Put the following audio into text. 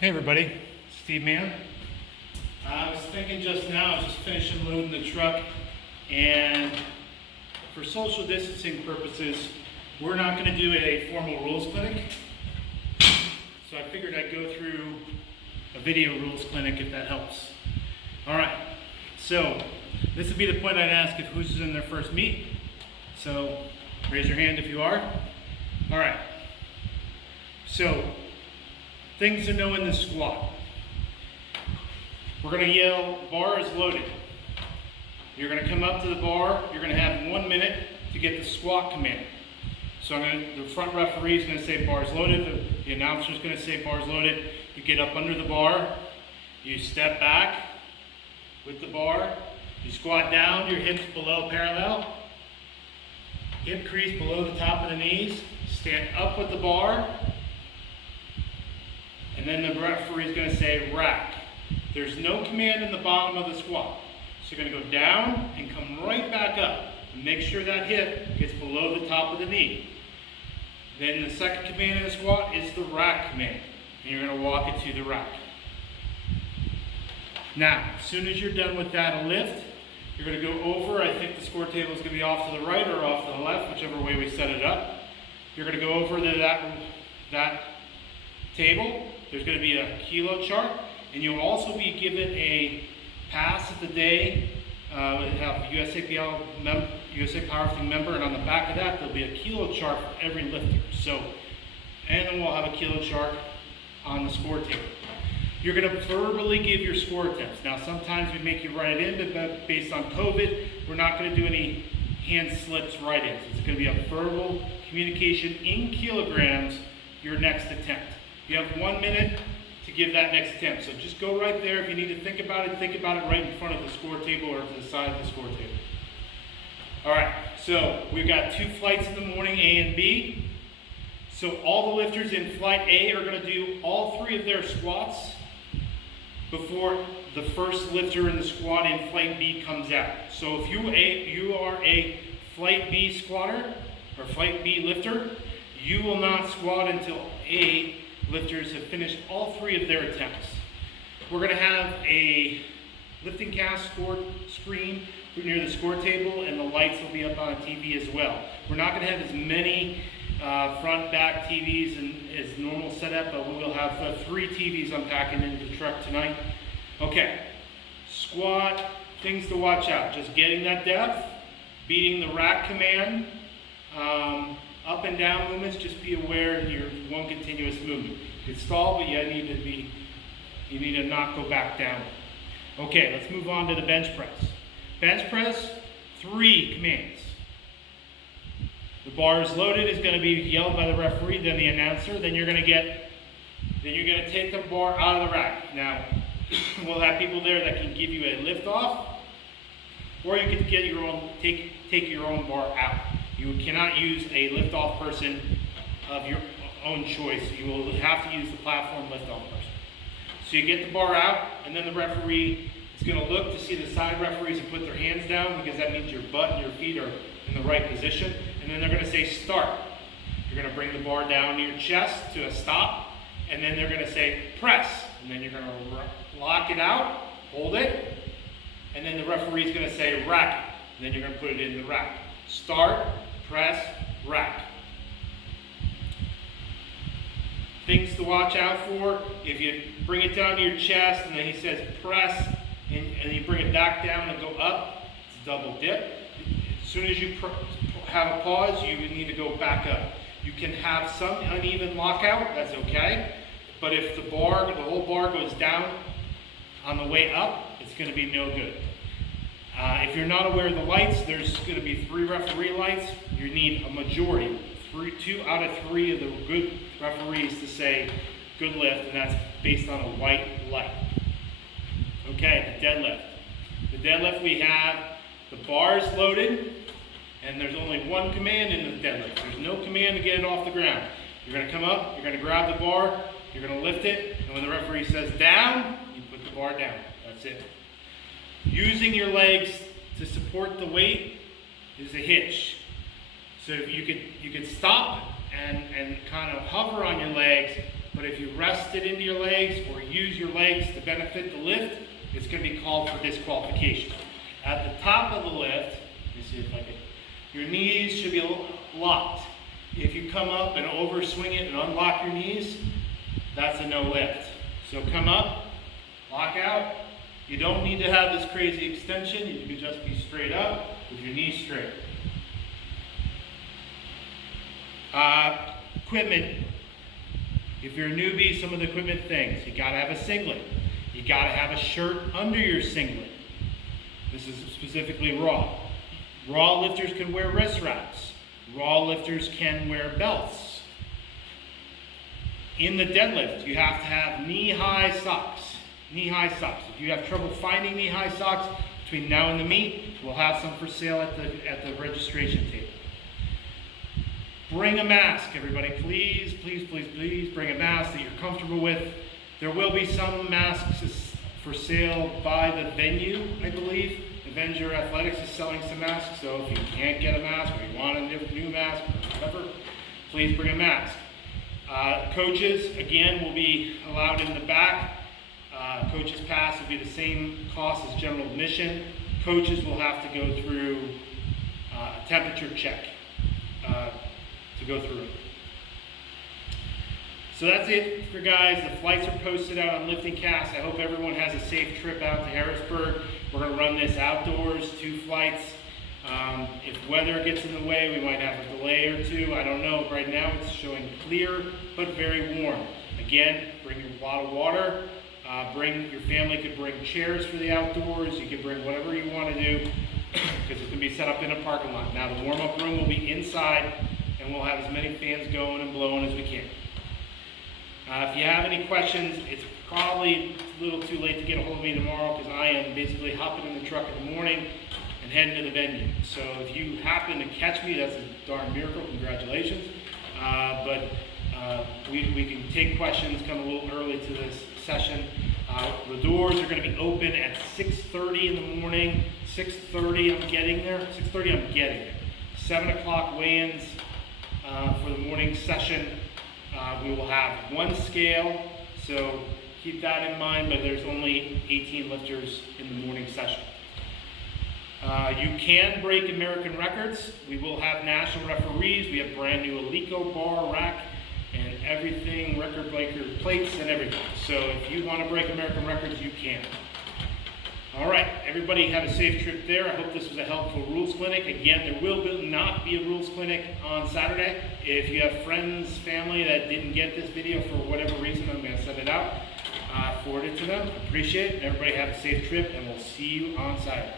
Hey everybody, Steve Mann. I was thinking just now, I was just finishing loading the truck, and for social distancing purposes, we're not going to do a formal rules clinic. So I figured I'd go through a video rules clinic if that helps. Alright, so this would be the point I'd ask if who's in their first meet. So raise your hand if you are. Alright, so things to know in the squat. We're going to yell, bar is loaded. You're going to come up to the bar, you're going to have 1 minute to get the squat command. So the front referee is going to say bar is loaded, the announcer is going to say bar is loaded. You get up under the bar, you step back with the bar, you squat down, your hips below parallel, hip crease below the top of the knees, stand up with the bar, and then the referee is going to say rack. There's no command in the bottom of the squat. So you're going to go down and come right back up. And make sure that hip gets below the top of the knee. Then the second command in the squat is the rack command. And you're going to walk it to the rack. Now, as soon as you're done with that lift, you're going to go over. I think the score table is going to be off to the right or off to the left, whichever way we set it up. You're going to go over to that table. There's going to be a kilo chart, and you'll also be given a pass of the day. We have USA Powerlifting member, and on the back of that there'll be a kilo chart for every lifter. So, and then we'll have a kilo chart on the score table. You're going to verbally give your score attempts. Now, sometimes we make you write it in, but based on COVID, we're not going to do any hand slips write-ins. It's going to be a verbal communication in kilograms. Your next attempt. You have 1 minute to give that next attempt. So just go right there. If you need to think about it right in front of the score table or to the side of the score table. All right, so we've got 2 flights in the morning, A and B. So all the lifters in flight A are going to do all 3 of their squats before the first lifter in the squat in flight B comes out. So if you are a flight B squatter or flight B lifter, you will not squat until A lifters have finished all 3 of their attempts. We're going to have a lifting cast score screen near the score table, and the lights will be up on a TV as well. We're not going to have as many front back TVs as normal setup, but we will have 3 TVs unpacking into the truck tonight. Okay, squat, things to watch out. Just getting that depth, beating the rack command, up and down movements, just be aware you're one continuous movement. You can stall, but you need to not go back down. Okay, let's move on to the bench press. Bench press, 3 commands. The bar is loaded is going to be yelled by the referee, then the announcer. Then you're going to take the bar out of the rack. Now, we'll have people there that can give you a lift off, or you can get your own take your own bar out. You cannot use a lift-off person of your own choice. You will have to use the platform lift-off person. So you get the bar out, and then the referee is going to look to see the side referees and put their hands down, because that means your butt and your feet are in the right position. And then they're going to say start. You're going to bring the bar down to your chest to a stop, and then they're going to say press. And then you're going to lock it out, hold it, and then the referee is going to say rack it. And then you're going to put it in the rack. Start, press, rack. Things to watch out for: if you bring it down to your chest and then he says press, and you bring it back down and go up, it's a double dip. As soon as you have a pause, you need to go back up. You can have some uneven lockout, that's okay. But if the whole bar goes down on the way up, it's going to be no good. If you're not aware of the lights, there's going to be 3 referee lights. You need a majority, 2 out of 3 of the good referees to say good lift, and that's based on a white light. Okay, the deadlift. The deadlift, we have the bars loaded, and there's only 1 command in the deadlift. There's no command to get it off the ground. You're going to come up, you're going to grab the bar, you're going to lift it, and when the referee says down, you put the bar down. That's it. Using your legs to support the weight is a hitch. So you could stop and kind of hover on your legs, but if you rest it into your legs or use your legs to benefit the lift, it's going to be called for disqualification. At the top of the lift, let me see if I can, your knees should be locked. If you come up and overswing it and unlock your knees, that's a no lift. So come up, lock out. You don't need to have this crazy extension. You can just be straight up with your knees straight. Equipment. If you're a newbie, some of the equipment things. You gotta have a singlet. You gotta have a shirt under your singlet. This is specifically raw. Raw lifters can wear wrist wraps. Raw lifters can wear belts. In the deadlift, you have to have knee-high socks. Knee-high socks. If you have trouble finding knee-high socks, between now and the meet, we'll have some for sale at the registration table. Bring a mask, everybody. Please, please, please, please bring a mask that you're comfortable with. There will be some masks for sale by the venue, I believe. Avenger Athletics is selling some masks, so if you can't get a mask or you want a new mask or whatever, please bring a mask. Coaches, again, will be allowed in the back. Coaches pass will be the same cost as general admission. Coaches will have to go through a temperature check to go through it. So that's it for guys. The flights are posted out on Lifting Cast. I hope everyone has a safe trip out to Harrisburg. We're going to run this outdoors, 2 flights. If weather gets in the way, we might have a delay or 2. I don't know. Right now it's showing clear but very warm. Again, bring your bottle of water. Your family could bring chairs for the outdoors. You can bring whatever you want to do because it's going to be set up in a parking lot. Now the warm-up room will be inside and we'll have as many fans going and blowing as we can. If you have any questions, it's probably a little too late to get a hold of me tomorrow because I am basically hopping in the truck in the morning and heading to the venue. So if you happen to catch me, that's a darn miracle. Congratulations. We can take questions, come a little early to this session. The doors are going to be open at 6:30 in the morning. 6:30 I'm getting there. 6:30 I'm getting there. 7 o'clock weigh-ins for the morning session. We will have 1 scale, so keep that in mind, but there's only 18 lifters in the morning session. You can break American records. We will have national referees. We have brand new Alico bar rack and everything, record breaker plates and everything. So if you want to break American records, you can. All right, everybody have a safe trip there. I hope this was a helpful rules clinic. Again, there will not be a rules clinic on Saturday. If you have friends, family that didn't get this video for whatever reason, I'm going to send it out. Forward it to them. Appreciate it. Everybody have a safe trip, and we'll see you on Saturday.